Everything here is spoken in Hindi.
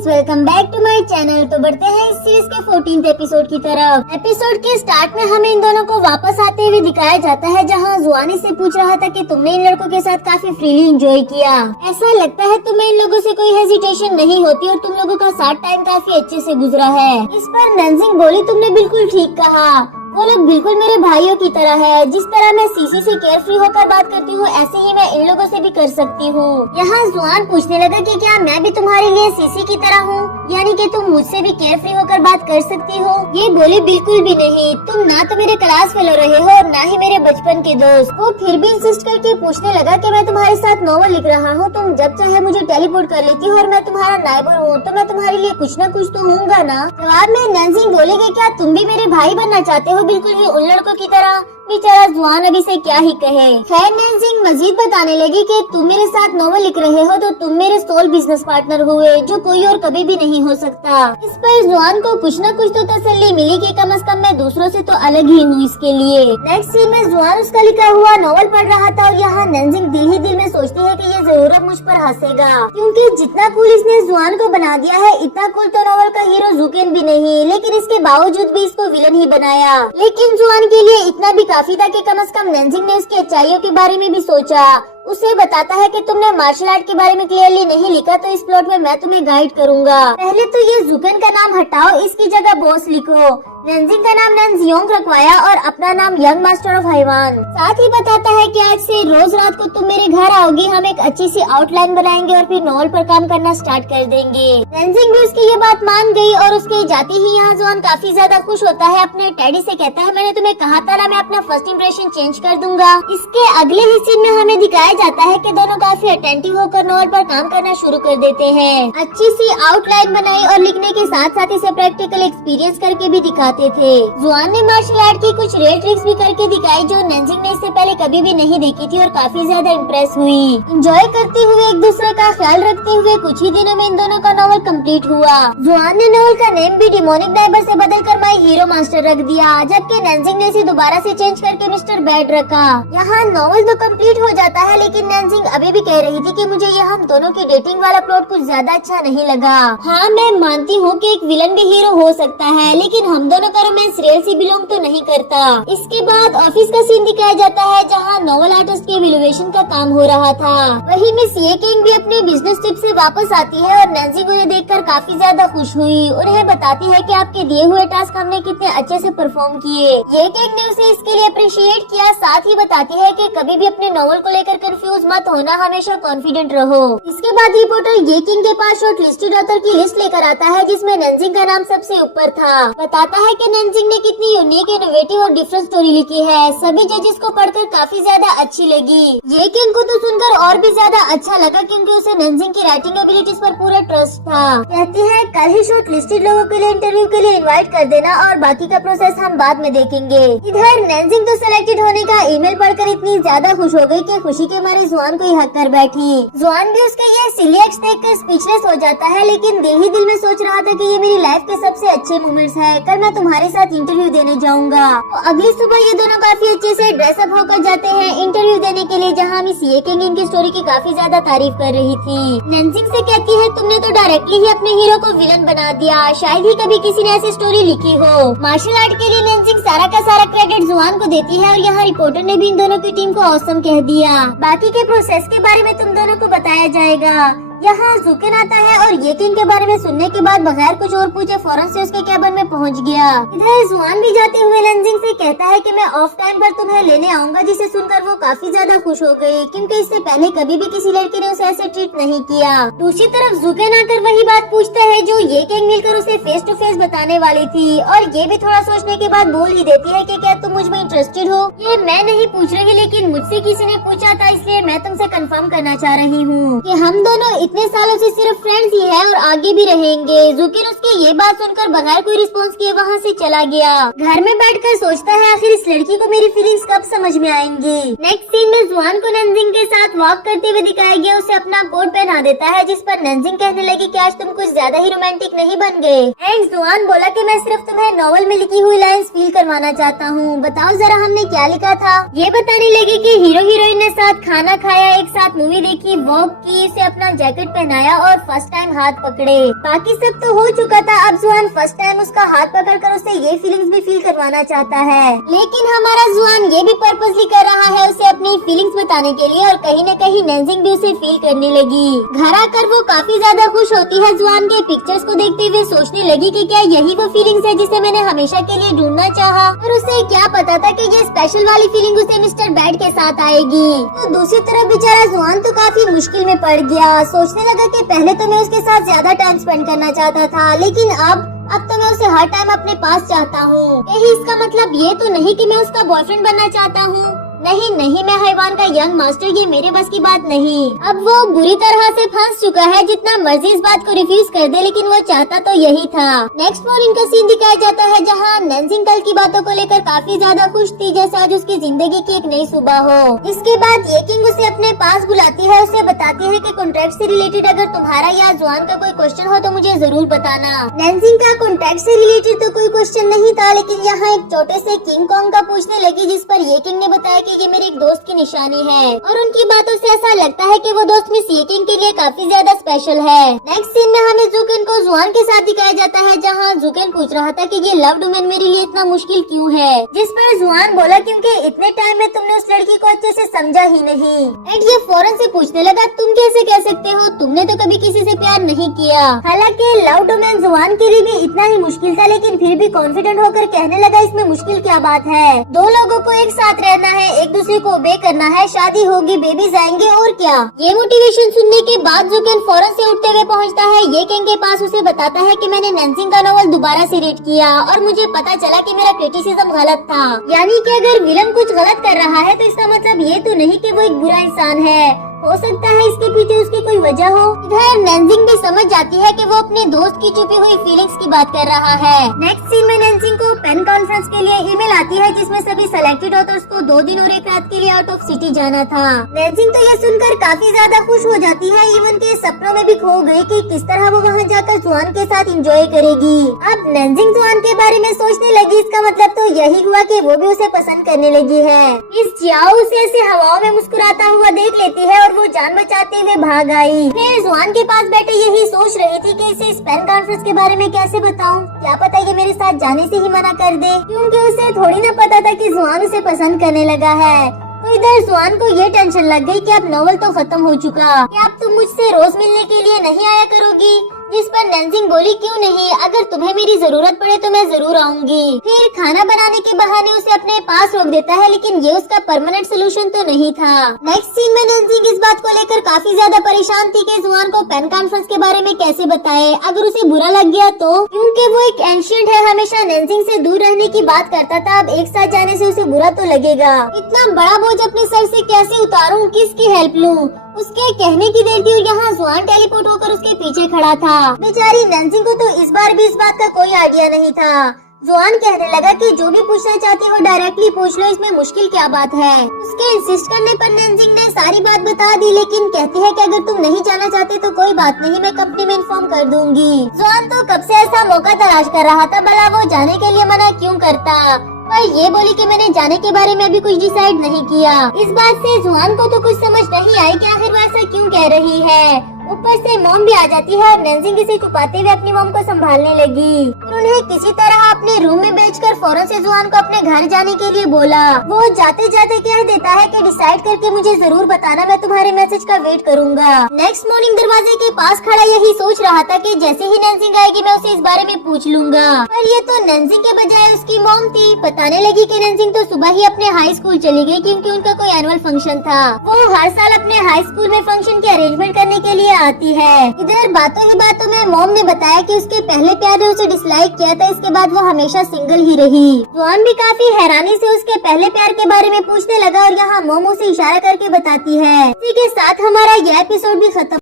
Friends, welcome back to my channel. तो बढ़ते हैं इस सीरीज के 14th एपिसोड की तरफ। एपिसोड के स्टार्ट में हमें इन दोनों को वापस आते हुए दिखाया जाता है, जहां जुआनी से पूछ रहा था कि तुमने इन लड़कों के साथ काफी फ्रीली एंजॉय किया। ऐसा लगता है तुम्हें इन लोगों से कोई हेजिटेशन नहीं होती और तुम लोगों का साथ टाइम काफी अच्छे से गुजरा है। इस पर नंजिंग बोली, तुमने बिल्कुल ठीक कहा, वो लोग बिल्कुल मेरे भाइयों की तरह है। जिस तरह मैं सीसी से केयर फ्री होकर बात करती हूँ, ऐसे ही मैं इन लोगों से भी कर सकती हूँ। यहाँ जुआन पूछने लगा कि क्या मैं भी तुम्हारे लिए सीसी की तरह हूँ, यानी कि तुम मुझसे भी केयर फ्री होकर बात कर सकती हो। ये बोली, बिल्कुल भी नहीं, तुम ना तो मेरे क्लास फेलो रहे हो और ना ही मेरे बचपन के दोस्त। वो फिर भी इंसिस्ट करके पूछने लगा कि मैं तुम्हारे साथ नॉवल लिख रहा हूँ, तुम जब चाहे मुझे टेलीपोर्ट कर लेती हो और मैं तुम्हारा नाइबर हूँ, तो मैं तुम्हारे लिए कुछ न कुछ तो हूँगा ना। जवाब में नंजिंग बोले कि क्या तुम भी मेरे भाई बनना चाहते हो, बिल्कुल ही उन लड़कों की तरह। बेचारा जुआन अभी से क्या ही कहे। खैर नंजिंग मजीद बताने लगी कि तुम मेरे साथ नॉवल लिख रहे हो तो तुम मेरे सोल बिजनेस पार्टनर हुए, जो कोई और कभी भी नहीं हो सकता। इस पर जुआन को कुछ न कुछ तो तसल्ली मिली कि कम से कम मैं दूसरों से तो अलग ही हूँ इसके लिए। नेक्स्ट सीन में जुआन उसका लिखा हुआ नॉवल पढ़ रहा था और यहाँ नंजिंग दिल ही दिल में सोचती है कि ये जरूर अब मुझ पर हंसेगा, क्योंकि जितना कूल इसने जुआन को बना दिया है, इतना कूल तो नॉवल का हीरो जुकेन भी नहीं, लेकिन इसके बावजूद भी इसको विलन ही बनाया। लेकिन जुआन के लिए इतना भी काफी था कि कम से कम नंजिंग ने उसकी अच्छाइयों के बारे में भी सोचा। उसे बताता है कि तुमने मार्शल आर्ट के बारे में क्लियरली नहीं लिखा, तो इस प्लॉट में मैं तुम्हें गाइड करूंगा। पहले तो ये जुकेन का नाम हटाओ, इसकी जगह बॉस लिखो। नंजिंग का नाम नंजियोंग रखवाया और अपना नाम यंग मास्टर ऑफ हाइवान। साथ ही बताता है कि आज से रोज रात को तुम मेरे घर आओगी, हम एक अच्छी सी आउटलाइन बनाएंगे और फिर नॉवल पर काम करना स्टार्ट कर देंगे। नंजिंग भी उसकी ये बात मान गई और उसके जाते ही यहाँ जुआन काफी ज्यादा खुश होता है। अपने डैडी से कहता है, मैंने तुम्हें कहा था ना, मैं अपना फर्स्ट इम्प्रेशन चेंज कर दूंगा। इसके अगले ही सीन में हमें दिखाया जाता है कि दोनों काफी अटेंटिव होकर नॉवल पर काम करना शुरू कर देते हैं। अच्छी सी आउटलाइन बनाई और लिखने के साथ साथ इसे प्रैक्टिकल एक्सपीरियंस करके भी दिखाते थे। जुआन ने मार्शल आर्ट की कुछ रेयर ट्रिक्स भी करके दिखाई, जो नंजिंग ने इससे पहले कभी भी नहीं देखी थी और काफी ज्यादा इम्प्रेस हुई। एंजॉय करते हुए एक दूसरे का ख्याल रखते हुए कुछ ही दिनों में इन दोनों का नॉवल कंप्लीट हुआ। जुआन ने नॉवल का नेम भी डिमोनिक नाइबर से बदलकर माय हीरो मास्टर रख दिया, जबकि नंजिंग ने इसे दोबारा से चेंज करके मिस्टर बैड रखा। यहाँ नॉवल तो कंप्लीट हो जाता है, लेकिन नंजिंग अभी भी कह रही थी कि मुझे ये हम दोनों की डेटिंग वाला प्लॉट कुछ ज्यादा अच्छा नहीं लगा। हाँ, मैं मानती हूँ कि एक विलन भी हीरो हो सकता है, लेकिन हम दोनों का रोमांस रियल से बिलोंग तो नहीं करता। इसके बाद ऑफिस का सीन दिखाया जाता है, जहाँ नॉवल आर्टिस्ट के एवेल्युएशन का काम हो रहा था। वही मिस ये किंग भी अपने बिजनेस ट्रिप से वापस आती है और नंजिंग उन्हें देखकर काफी ज्यादा खुश हुई। उन्हें बताती है कि आपके दिए हुए टास्क हमने कितने अच्छे से परफॉर्म किए। ये किंग ने उसे इसके लिए अप्रिशिएट किया। साथ ही बताती है कि कभी भी अपने नॉवल को लेकर कंफ्यूज मत होना, हमेशा कॉन्फिडेंट रहो। इसके बाद रिपोर्टर ये किंग के पास शॉर्ट लिस्टेड ऑथर की लिस्ट लेकर आता है, जिसमें नंजिंग का नाम सबसे ऊपर था। बताता है कि नंजिंग ने कितनी यूनिक, इनोवेटिव और डिफरेंट स्टोरी लिखी है। सभी जजेस को पढ़कर काफी ज्यादा अच्छी लगी। ये किंग को तो सुनकर और भी ज्यादा अच्छा लगा, क्योंकि उसे नंजिंग की राइटिंग एबिलिटीज पर पूरा ट्रस्ट था। कहती है, कल ही शॉर्ट लिस्टेड लोगों के लिए इंटरव्यू के लिए इनवाइट कर देना और बाकी का प्रोसेस हम बाद में देखेंगे। इधर नंजिंग तो सिलेक्टेड होने का ईमेल पढ़कर इतनी ज्यादा खुश हो गई कि खुशी के मारे जुआन को ही हक कर बैठी। जुआन भी उसके ये सिलियक्स देखकर स्पीचलेस हो जाता है, लेकिन दिल ही दिल में सोच रहा था कि ये मेरी लाइफ के सबसे अच्छे मोमेंट्स है। कल मैं तुम्हारे साथ इंटरव्यू देने जाऊंगा। तो अगली सुबह ये दोनों काफी अच्छे से ड्रेसअप होकर जाते हैं इंटरव्यू देने के लिए, जहाँ मिस ये किंग इनकी स्टोरी की काफी ज्यादा तारीफ कर रही थी। नंजिंग से कहती है, तुमने तो डायरेक्टली ही अपने हीरो को विलन बना दिया, शायद ही कभी किसी ने ऐसी स्टोरी लिखी हो। मार्शल आर्ट के लिए नंजिंग सारा का सारा क्रेडिट जुआन को देती है और यहाँ रिपोर्टर ने भी इन दोनों की टीम को ऑसम कह दिया। बाकी के प्रोसेस के बारे में तुम दोनों को बताया जाएगा। यहाँ जुकेन आता है और ये किंग के बारे में सुनने के बाद बगैर कुछ और पूछे फौरन से उसके कैबिन में पहुँच गया। इधर जुआन भी जाते हुए नंजिंग से कहता है कि मैं ऑफ टाइम पर तुम्हें लेने आऊंगा, जिसे सुनकर वो काफी ज्यादा खुश हो गई, क्योंकि इससे पहले कभी भी किसी लड़के ने उसे ऐसे ट्रीट नहीं किया। दूसरी तरफ जुकेन आकर वही बात पूछता है जो ये किंग मिलकर उसे फेस टू फेस बताने वाली थी, और ये भी थोड़ा सोचने के बाद बोल ही देती है कि क्या तुम मुझ में इंटरेस्टेड हो। ये मैं नहीं पूछ रही, लेकिन मुझसे किसी ने पूछा था, इसलिए मैं तुमसे कंफर्म करना चाह रही हूँ कि हम दोनों इतने सालों से सिर्फ फ्रेंड्स ही हैं और आगे भी रहेंगे। जुकेन उसकी ये बात सुनकर बगैर कोई रिस्पॉन्स किए वहाँ से चला गया। घर में बैठकर सोचता है, आखिर इस लड़की को मेरी फीलिंग्स कब समझ में आएंगी। नेक्स्ट सीन में जुआन को नंजिंग के साथ वॉक करते हुए दिखाया गया। उसे अपना कोट पहना देता है, जिस पर नंजिंग कहने लगी कि आज तुम कुछ ज्यादा ही रोमांटिक नहीं बन गए। एंड जुआन बोला कि मैं सिर्फ तुम्हें नॉवल में लिखी हुई लाइंस फील करवाना चाहता हूँ, बताओ जरा हमने क्या लिखा था। ये बताने लगी कि हीरो हीरोइन ने साथ खाना खाया, एक साथ मूवी देखी, वॉक की, इसे अपना जैकेट पहनाया और फर्स्ट टाइम हाथ हाथ पकड़े। बाकी सब तो हो चुका था, अब जुआन फर्स्ट टाइम उसका हाथ पकड़कर उसे ये फीलिंग्स भी फील करवाना चाहता है। लेकिन हमारा जुआन ये भी पर्पसली कर रहा है उसे अपनी फीलिंग्स बताने के लिए, और कहीं न कहीं नैनजिंग भी उसे फील करने लगी। घर आकर वो काफी ज्यादा खुश होती है जुआन के पिक्चर्स को देखते हुए, सोचने लगी कि क्या यही वो फीलिंग्स है जिसे मैंने हमेशा के लिए ढूंढना चाहा। और उसे क्या पता था कि ये स्पेशल वाली फीलिंग उसे मिस्टर बैड के साथ आएगी। तो दूसरी तरफ बेचारा जुआन तो काफी मुश्किल में पड़ गया। सोचने लगा कि पहले तो मैं उसके साथ ज्यादा टाइम स्पेंड करना चाहता था, लेकिन अब तो मैं उसे हर टाइम अपने पास चाहता हूँ। यही इसका मतलब ये तो नहीं कि मैं उसका बॉयफ्रेंड बनना चाहता हूँ। नहीं, मैं हैवान का यंग मास्टर, ये मेरे बस की बात नहीं। अब वो बुरी तरह से फंस चुका है, जितना मर्जी इस बात को रिफ्यूज कर दे, लेकिन वो चाहता तो यही था। नेक्स्ट मॉर्निंग का सीन दिखाया जाता है जहाँ नैनजिंग कल की बातों को लेकर काफी ज्यादा खुश थी, जैसे आज उसकी जिंदगी की एक नई सुबह हो। इसके बाद ये किंग उसे अपने पास बुलाती है, उसे बताती है कि कॉन्ट्रैक्ट से रिलेटेड अगर तुम्हारा या जुआन का कोई क्वेश्चन हो तो मुझे जरूर बताना। नैनजिंग का कॉन्ट्रैक्ट से रिलेटेड तो कोई क्वेश्चन नहीं था, लेकिन यहाँ एक छोटे से किंग कॉन्ग का पूछने लगी, जिस पर ये किंग ने बताया कि ये मेरे एक दोस्त की निशानी है, और उनकी बातों से ऐसा लगता है कि वो दोस्त मिस ये किंग के लिए काफी ज्यादा स्पेशल है। नेक्स्ट सीन में हमें जुकेन को जुआन के साथ दिखाया जाता है, जहाँ जुकेन पूछ रहा था कि ये लव डोमेन मेरे लिए इतना मुश्किल क्यों है, जिस पर जुआन बोला क्योंकि इतने टाइम में तुमने उस लड़की को अच्छे से समझा ही नहीं। एंड ये फौरन से पूछने लगा, तुम कैसे कह सकते हो, तुमने तो कभी किसी से प्यार नहीं किया। हालांकि लव डोमेन जुआन के लिए भी इतना ही मुश्किल था, लेकिन फिर भी कॉन्फिडेंट होकर कहने लगा, इसमें मुश्किल क्या बात है, दो लोगों को एक साथ रहना है, एक दूसरे को ओबे करना है, शादी होगी, बेबीज आएंगे, और क्या। ये मोटिवेशन सुनने के बाद जुकेन फौरन से उठते हुए पहुंचता है ये किंग के पास, उसे बताता है कि मैंने नैनजिंग का नॉवल दोबारा से रीड किया और मुझे पता चला कि मेरा क्रिटिसिज्म गलत था। यानी कि अगर विलन कुछ गलत कर रहा है तो इसका मतलब ये तो नहीं कि वो एक बुरा इंसान है, हो सकता है इसके पीछे उसकी कोई वजह हो। इधर नैनजिंग भी समझ जाती है कि वो अपने दोस्त की छुपी हुई फीलिंग्स की बात कर रहा है। नेक्स्ट सीन में नैनजिंग को पेन कॉन्फ्रेंस के लिए ईमेल आती है, जिसमें सभी सेलेक्टेड ऑथर्स को 2 दिन और 1 रात के लिए आउट ऑफ सिटी जाना था। नैनजिंग तो ये सुनकर काफी ज्यादा खुश हो जाती है, इवन के सपनों में भी खो गई कि किस तरह वो वहाँ जाकर जुआन के साथ एंजॉय करेगी। अब नैनजिंग जुआन के बारे में सोचने लगी, इसका मतलब तो यही हुआ कि वो भी उसे पसंद करने लगी है। इस जियाओ उसे ऐसे हवाओं में मुस्कुराता हुआ देख लेती है और वो जान बचाते हुए भाग आई। फिर जुआन के पास बैठे यही सोच रही थी कि इसे इस पेन कॉन्फ्रेंस के बारे में कैसे बताऊं, क्या पता ये मेरे साथ जाने से ही मना कर दे, क्योंकि उसे थोड़ी ना पता था कि जुआन उसे पसंद करने लगा है। तो इधर जुआन को ये टेंशन लग गई कि अब नॉवल तो खत्म हो चुका, कि अब तुम मुझसे रोज मिलने के लिए नहीं आया करोगी। जिस पर नैनजिंग बोली, क्यों नहीं, अगर तुम्हें मेरी जरूरत पड़े तो मैं जरूर आऊंगी। फिर खाना बनाने के बहाने उसे अपने पास रोक देता है, लेकिन ये उसका परमानेंट सोल्यूशन तो नहीं था। नेक्स्ट सीन में नैनजिंग इस बात को लेकर काफी ज्यादा परेशान थी कि जुआन को पेन कॉन्फ्रेंस के बारे में कैसे बताए, अगर उसे बुरा लग गया तो, क्योंकि वो एक एंशिएंट है, हमेशा नैनजिंग से दूर रहने की बात करता था, अब एक साथ जाने से उसे बुरा तो लगेगा। इतना बड़ा बोझ अपने सर से कैसे उतारूं, किसकी हेल्प लूं, उसके कहने की देर थी और यहाँ जुआन टेलीपोर्ट होकर उसके पीछे खड़ा था। बेचारी नैनजिंग को तो इस बार भी इस बात का कोई आइडिया नहीं था। जुआन कहने लगा कि जो भी पूछना चाहती हो डायरेक्टली पूछ लो, इसमें मुश्किल क्या बात है। उसके इंसिस्ट करने पर नैनजिंग ने सारी बात बता दी, लेकिन कहती है कि अगर तुम नहीं जाना चाहते तो कोई बात नहीं, मैं कंपनी में इन्फॉर्म कर दूंगी। जुआन तो कब से ऐसा मौका तलाश कर रहा था, भला वो जाने के लिए मना क्यों करता, पर ये बोली कि मैंने जाने के बारे में अभी कुछ डिसाइड नहीं किया। इस बात से जुआन को तो कुछ समझ नहीं आई कि आखिर वो ऐसा क्यों कह रही है। ऊपर से मॉम भी आ जाती है और नैनजिंग इसे छुपाते हुए अपनी मॉम को संभालने लगी। उन्हें किसी तरह अपने रूम में बेचकर फौरन से जुआन को अपने घर जाने के लिए बोला। वो जाते जाते कह देता है कि डिसाइड करके मुझे जरूर बताना, मैं तुम्हारे मैसेज का वेट करूंगा। नेक्स्ट मॉर्निंग दरवाजे के पास खड़ा यही सोच रहा था कि जैसे ही नैनजिंग आएगी मैं उसे इस बारे में पूछ लूंगा, पर ये तो नैनजिंग के बजाय उसकी मॉम थी। बताने लगी कि नैनजिंग तो सुबह ही अपने हाई स्कूल चली गई क्योंकि उनका कोई एनुअल फंक्शन था। वो हर साल अपने हाई स्कूल में फंक्शन के अरेंजमेंट करने के लिए आती है। इधर बातों ही बातों में मॉम ने बताया कि उसके पहले प्यार ने उसे डिसलाइक किया था, इसके बाद वो हमेशा सिंगल ही रही। जुआन भी काफी हैरानी से उसके पहले प्यार के बारे में पूछने लगा और यहाँ मॉम उसे इशारा करके बताती है। इसी के साथ हमारा यह एपिसोड भी खत्म।